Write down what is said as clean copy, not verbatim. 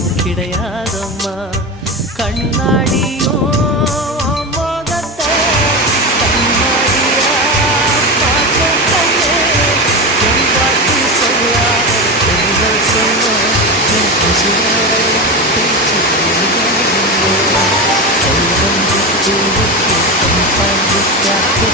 தெய்வம் கிடையாதம்மா. கண்ணாடியோ மோகத்தை கண்ணாடியா பார்க்கும் கண்ணே, என் பாட்டு சொல்லாத பெண்கள் சொன்ன என் பசுவாரை பேச்சு செல்வம் விட்டு விட்டு கண் பார்த்து காத்து